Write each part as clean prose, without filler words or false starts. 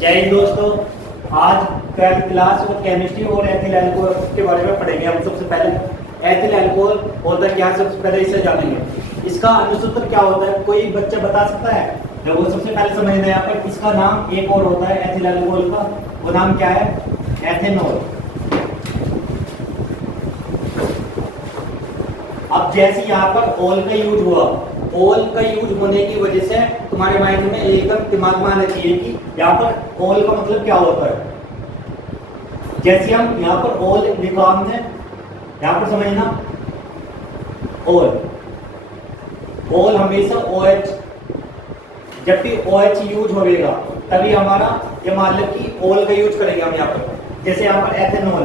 जय हिंद दोस्तों। आज 12th क्लास और केमिस्ट्री और एथिल अल्कोहल के बारे में पढ़ेंगे। हम सबसे पहले एथिल अल्कोहल होता है क्या, सबसे पहले इसे जानेंगे। इसका अनुसूत्र क्या होता है, कोई बच्चा बता सकता है? तो वो सबसे पहले समझना है यहाँ पर इसका नाम एक और होता है एथिल अल्कोहल का, वो नाम क्या है? एथेनॉल। अब जैसे यहाँ पर ऑल का यूज हुआ, ऑल का यूज होने की वजह से तुम्हारे माइंड में एकदम दिमाग में आना चाहिए कि यहाँ पर ऑल का मतलब क्या होता है। जैसे हम यहाँ पर ऑल लिखा हमने, यहाँ पर समझना ऑल, ऑल हमेशा OH, जब भी OH यूज होगा तभी हमारा ये मान लो कि ऑल का यूज करेंगे हम यहाँ पर। जैसे यहाँ पर एथेनॉल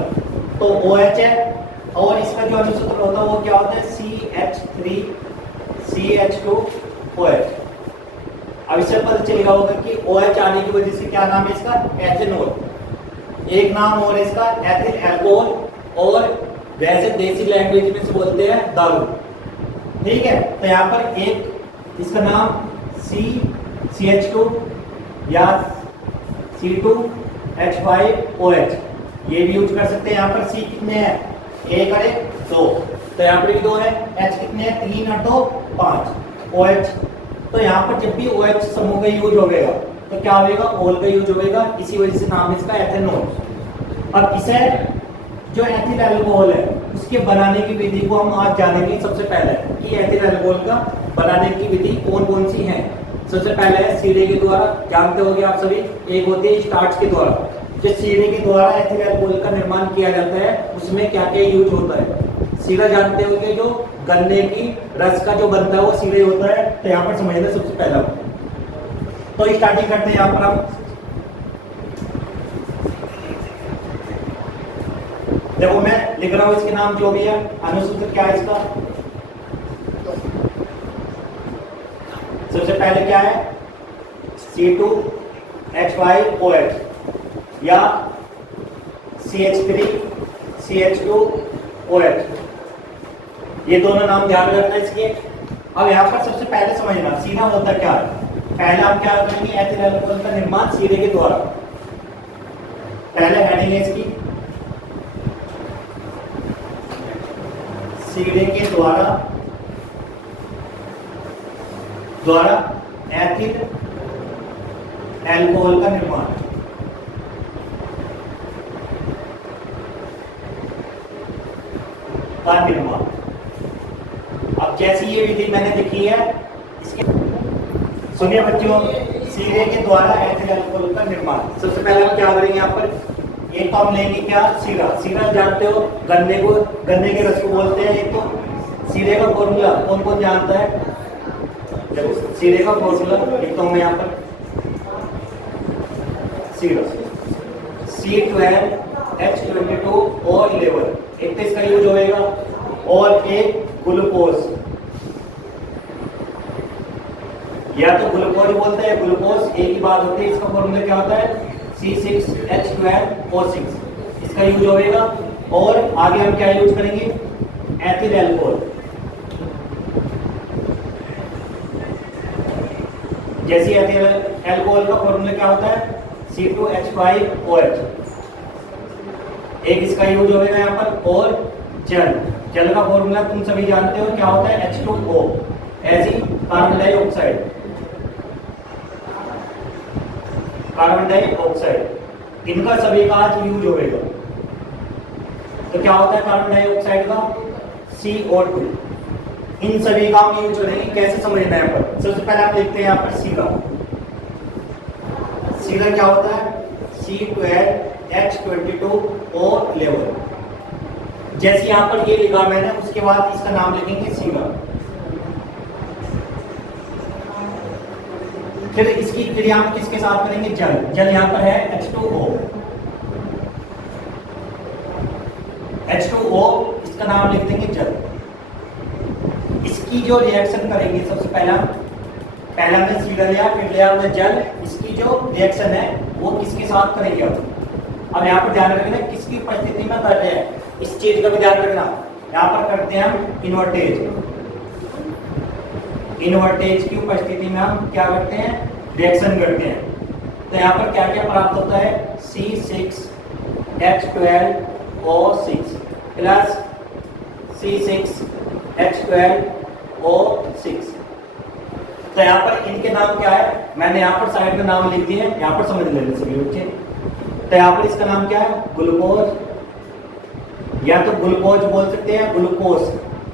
तो OH है और इसका जो अनुसूत्र होता है वो क्या होता है? CH3CH2OH। अब इससे पता चलेगा होगा कि OH आने की वजह से क्या नाम है इसका? एथेनॉल। एक नाम और इसका एथिल अल्कोहल, और वैसे देसी लैंग्वेज में से बोलते हैं दारू। ठीक है, तो यहाँ पर एक इसका नाम CH2 या C2H5OH ये भी यूज कर सकते हैं। यहाँ पर C कितने हैं? एक और एक दो, तो यहाँ पर भी दो है। H कितने हैं? 3 और 2 5 OH। तो यहाँ पर जब भी OH समूह का यूज होगा तो क्या होगा? ऑल का यूज होगा, इसी वजह से नाम इसका एथेनॉल। अब इसे जो एथिल अल्कोहल है उसके बनाने की विधि को हम आज जानेंगे। सबसे पहले कि एथिल अल्कोहल का बनाने की विधि कौन कौन सी है। सबसे पहले है सीरे के द्वारा, जानते होंगे आप सभी। एक होती है स्टार्च के द्वारा। जो सीरे के द्वारा एथिल अल्कोहल का निर्माण किया जाता है उसमें क्या क्या यूज होता है? सीरा जानते होंगे, जो गन्ने की रस का जो बनता है वो सीरे होता है। तो यहाँ पर समझना सबसे पहला, तो स्टार्टिंग करते हैं। यहाँ पर हम देखो मैं लिख रहा हूं इसके नाम जो भी है, अनुसूत्र क्या है इसका? सबसे पहले क्या है? C2H5OH या CH3CH2OH, ये दोनों नाम ध्यान रखना इसके। अब यहाँ पर सबसे पहले समझना सीधा होता क्या है। पहले हम क्या करेंगे? एथिल अल्कोहल का निर्माण सीरे के द्वारा। पहले हेडिंग है इसकी, सीरे के द्वारा एथिल अल्कोहल का निर्माण। अब जैसी ये विधि मैंने लिखी है इसके, सुनिए बच्चों, सीरे के द्वारा एथिल अल्कोहल का निर्माण। सबसे पहले हम क्या करेंगे? यहाँ पर एक तो हम लेंगे क्या? सीरा। सीरा जानते हो, गन्ने को, गन्ने के रस को बोलते हैं। एक तो सीरे का फॉर्मूला कौन कौन जानता है? सीरे का फॉर्मूला लिखता हूं मैं यहाँ पर, सीरा C12H22 और 11। एक तो इसका यूज होएगा, और एक ग्लूकोज, या तो ग्लूकोज बोलते हैं ग्लूकोज, एक ही बात होती है। इसका फॉर्मूला क्या होता है? C6H12O6, इसका यूज होगा। और आगे हम क्या यूज करेंगे? Ethyl alcohol. जैसे एथिल अल्कोहल का फॉर्मूला क्या होता है? C2H5OH, एक इसका यूज होगा यहाँ पर। और जल, जल का फॉर्मूला तुम सभी जानते हो क्या होता है? H2O, as in carbon dioxide. Carbon dioxide, इनका सभी का आज यूज होगा। तो क्या होता है कार्बन डाइऑक्साइड का? CO2। इन सभी का हम यूज करेंगे। कैसे समझना है यहाँ पर? सबसे पहले आप लिखते हैं यहाँ पर सीरा। सीरा क्या होता है? C12H22O11। जैसे यहाँ पर ये लिखा मैंने, उसके बाद इसका नाम लिखेंगे सीरा। फिर इसकी क्रिया हम किसके साथ करेंगे? जल। जल यहाँ पर है H2O। H2O, इसका नाम लिख देंगे जल। इसकी जो रिएक्शन करेंगे, सबसे पहला हमने सीरा लिया, फिर लिया हमने जल। इसकी जो रिएक्शन है वो किसके साथ करेंगे? अब यहाँ पर ध्यान रखना किसकी उपस्थिति में कर रहे हैं, इस चीज का भी ध्यान रखना। यहाँ पर करते हैं हम इन्वर्टेज। इन्वर्टेज की उपस्थिति में हम क्या करते हैं? रिएक्शन करते हैं। तो यहाँ पर क्या क्या प्राप्त होता है, C6H12O6 प्लस C6H12O6। तो यहाँ पर इनके नाम क्या है, मैंने यहाँ पर साइड में नाम लिख दिए, यहाँ पर समझ लेने सभी बच्चे। तो यहाँ पर इसका नाम क्या है, ग्लूकोज, या तो ग्लूकोज बोल सकते हैं, ग्लूकोज,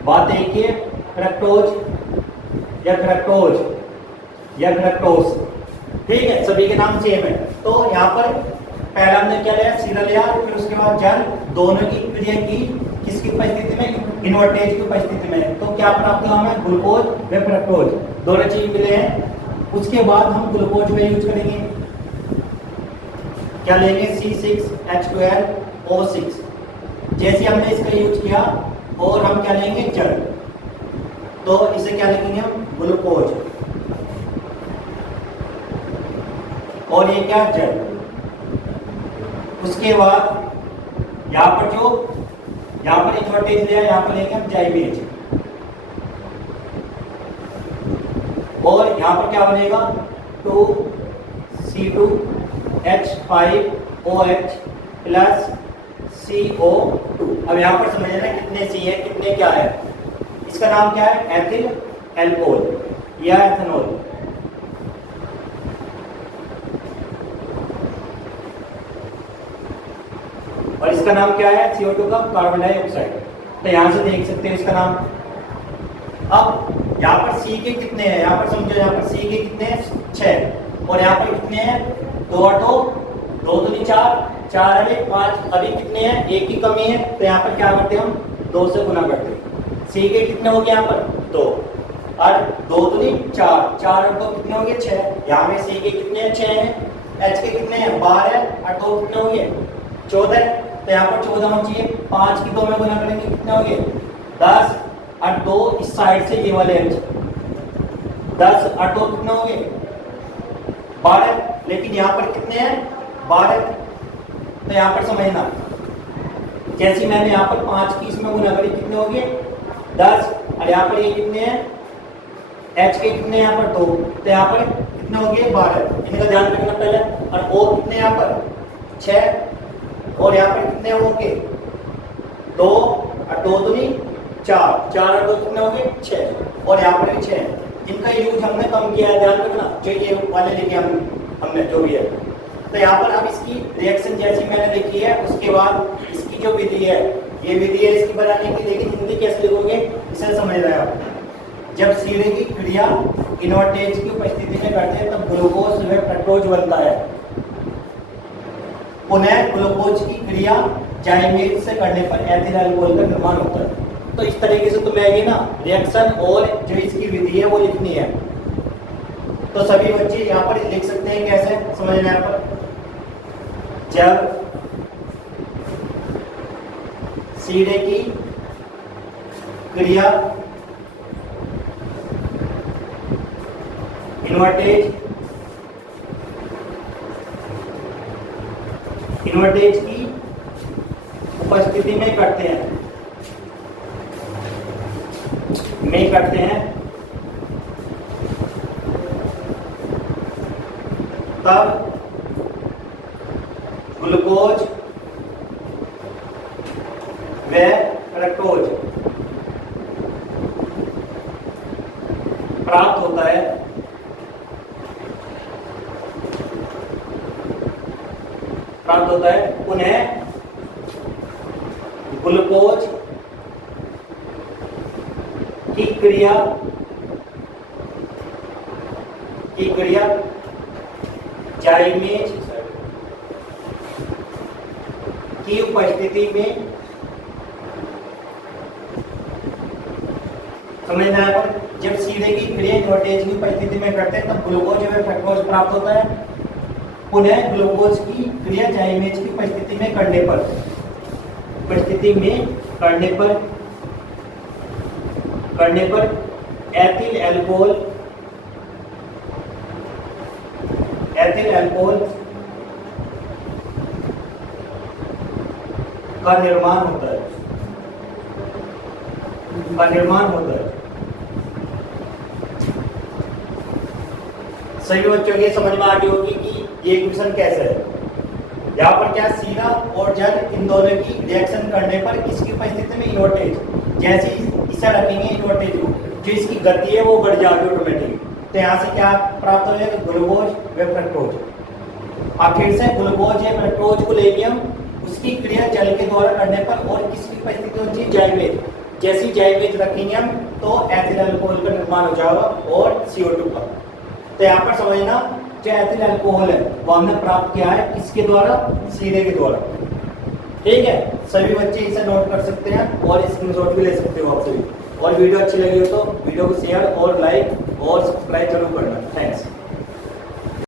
बात एक ही है, फ्रक्टोज या फ्रक्टोज या फ्रक्टोज, ठीक है, सभी के नाम सेम है। तो यहाँ पर पहला हमने क्या लिया, सीरा लिया, फिर उसके बाद जल, दोनों की क्रिया की किसकी उपस्थिति में, इन्वर्टेज की उपस्थिति में, तो क्या प्राप्त हुआ हमें, ग्लूकोज व फ्रक्टोज, दोनों चीज मिले हैं। उसके बाद हम ग्लूकोज में यूज करेंगे, क्या लेंगे, C6H12O6, जैसे हमने इसका यूज किया, और हम क्या लेंगे, जल, तो इसे क्या लिखेंगे हम, ग्लूकोज, और ये क्या, जल। उसके बाद यहाँ पर इन्वर्टेज लिया, यहाँ पर लेंगे हम जाइमेज, और यहाँ पर क्या बनेगा, 2C2H5OH प्लस CO2। अब यहाँ पर समझ लेना कितने C है, कितने क्या है। इसका नाम क्या है, एथिल एल्कोहल या एथेनॉल। और इसका नाम क्या है, CO2 का कार्बन डाइऑक्साइड। तो यहां से देख सकते हैं इसका नाम। अब यहाँ पर C के कितने हैं, यहाँ पर समझो, यहाँ पर C के कितने हैं, 6, और यहाँ पर कितने हैं, 2 8 2 दूनी 4, 4 अभी 5, अभी कितने हैं, 1 की कमी है, तो यहाँ पर क्या करते हैं हम, 2 से गुना करते हैं। C के कितने हो गए यहाँ पर, 2, और 2 दूनी 4, 4 और 2 कितने हो गए, 6, यहाँ में C के कितने हैं, 6 हैं, H के कितने हैं, 12 है, और 2 कितने हो गए, 14, तो यहाँ पर 14 होना चाहिए, 5 की 2 में गुना करेंगे, कितने हो गए, 10, और 2 इस साइड से ये वाले H, 10 और 2 कितने हो गए, 12, लेकिन यहाँ पर कितने हैं, 12, तो यहाँ पर समझना, जैसे मैंने यहाँ पर 5 की इसमें गुना करी, कितने हो गए, 10, और यहाँ पर ये कितने हैं, H के कितने यहाँ पर, 2, तो यहाँ पर कितने हो गए, 12, इनका ध्यान रखना पहले। और O कितने यहाँ पर, 6, और यहाँ पर कितने हो गए, 2, और 2 दूनी 4, 4 और 2 कितने हो गए, 6, और यहाँ पर भी 6। इनका यूज हमने कम किया है, ध्यान रखना, जो ये वाले लेके हमने जो भी है। तो यहाँ पर अब इसकी रिएक्शन जैसी मैंने लिखी है, उसके बाद इसकी जो विधि है, ये विधि है इसकी बनाने की, लेकिन हिंदी कैसे लिखोगे इसे समझ रहे हो आप। जब सीरे की क्रिया इन्वर्टेज की उपस्थिति में करते हैं तब ग्लूकोज व फ्रक्टोज बनता है। पुनः ग्लूकोज की क्रिया जाइमेज से करने पर एथिल अल्कोहल का निर्माण होता है। तो इस तरीके से तुम्हें आगे ना रिएक्शन और जो इसकी विधि है वो लिखनी है। तो सभी बच्चे यहाँ पर लिख सकते हैं, कैसे समझना यहाँ पर, जब सीरे की क्रिया इन्वर्टेज की उपस्थिति में करते हैं तब ग्लूकोज व फ्रक्टोज प्राप्त होता है। पुनः ग्लूकोज की क्रिया जाइमेज की उपस्थिति में, समझना है, जब सीधे की क्रिया इन्वर्टेज की उपस्थिति में करते हैं तब ग्लूकोज व फ्रक्टोज प्राप्त होता है। पुनः ग्लूकोज की क्रिया जाइमेज की उपस्थिति में करने पर एथिल अल्कोहल का निर्माण होता है। सभी बच्चों की समझ में आ गई होगी कि ये इक्वेशन कैसे है। यहाँ पर क्या सीधा और जल इन दोनों की रिएक्शन करने पर किसकी उपस्थिति में इनवर्टेज, जैसे इसे रखेंगे इनवर्टेज को, जो इसकी गति है वो बढ़ जाएगी ऑटोमेटिक। तो यहाँ से क्या प्राप्त हो जाएगा, ग्लूकोज व फ्रक्टोज। अब फिर से ग्लूकोज या फ्रक्टोज को लेंगे हम, उसकी क्रिया जल के द्वारा करने पर और किसकी उपस्थिति होती है, जैविक। जैसी जैविक रखेंगे हम तो एथिल अल्कोहल का निर्माण हो जाएगा और CO2 का। तो यहाँ पर समझना, जो एथिल अल्कोहल है वो हमने प्राप्त किया है किसके द्वारा, सीधे के द्वारा। ठीक है, सभी बच्चे इसे नोट कर सकते हैं और स्क्रीनशॉट भी ले सकते हो आप सभी। और वीडियो अच्छी लगी हो तो वीडियो को शेयर और लाइक और सब्सक्राइब जरूर करना। थैंक्स।